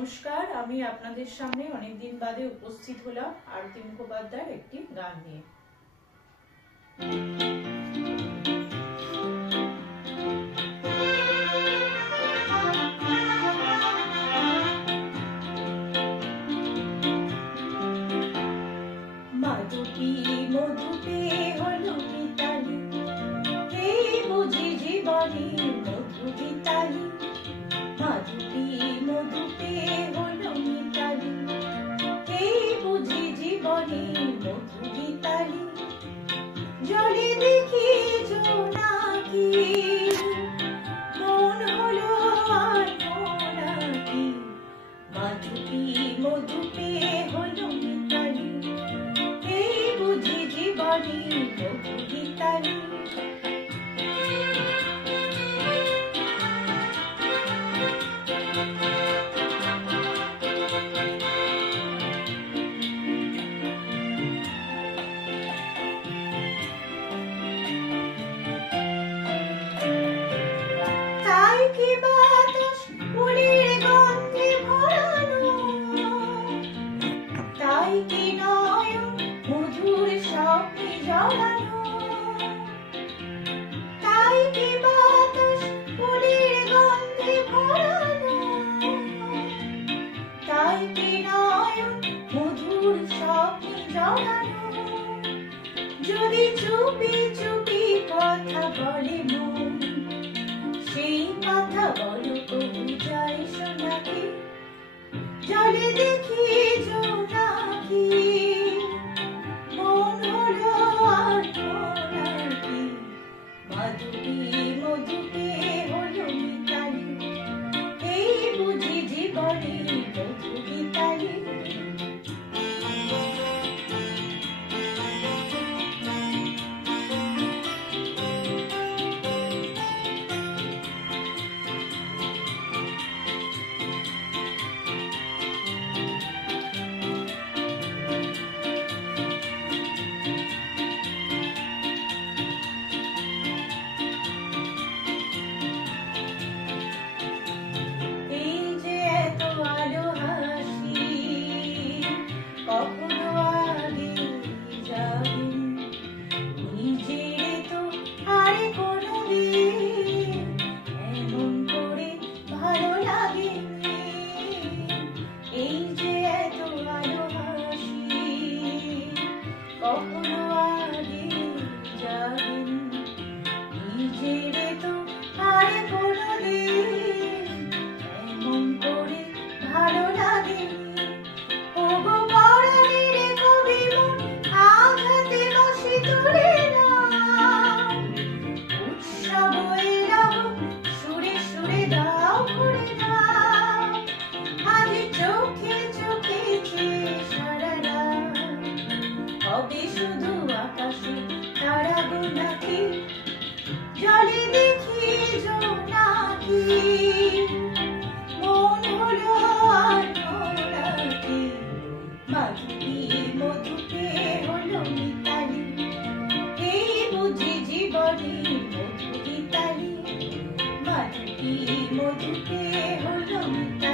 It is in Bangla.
নমস্কার, আমি আপনাদের সামনে অনেকদিন বাদে উপস্থিত হলাম আরতি মুখোপাধ্যায়ের একটি গান নিয়ে। মাধুপী মধুপে হলো মিতালি, এই বুঝি জীবনে মধু গীতালি। মাধুপী মধুপে হলো মিতালি, এই বুঝি জীবনে মধু গীতালি। জলে দেখি জোনাকি, মন হলো আর মোনাকি। মাধুপী মধুপে হলো মিতালি, এই বুঝি জীবনে মধু গীতালি। তাই কি বাতাস ফুলের গন্ধে ভরানো, তাই কি নয়ন মধুর স্বপ্নে জড়ানো। তাই কি বাতাস ফুলের গন্ধে ভরানো, তাই কি নয়ন মধুর স্বপ্নে জড়ানো। যদি চুপি চুপি কথা বলে মন, সেই কথা বলো কবু যায় শোনাকি। জলে দেখি জোনাকি, মন হলো আর মোনাকি। মাধুপী মধুপে হলো মিতালি, এই বুঝি জীবনে মধু গীতালি। কখনো আগে যাবে নিজের তো আর কোনোদিন এমন করে ভালো লাগেনি। এই যে এত আলো হাসি, কখনো আগে যাবে নিজের তো আর কোনোদিন এমন করে ভালো লাগেনি। হবে শুধু আকাশে তারা গোনাকি, জলে দেখি জোনাকি, মন হলো আর মোনাকি। মাধুপী মধুপে হলো মিতালি, এই বুঝি জীবনে মধু গীতালি। মাধুপী মধুপে হলো মিতালি।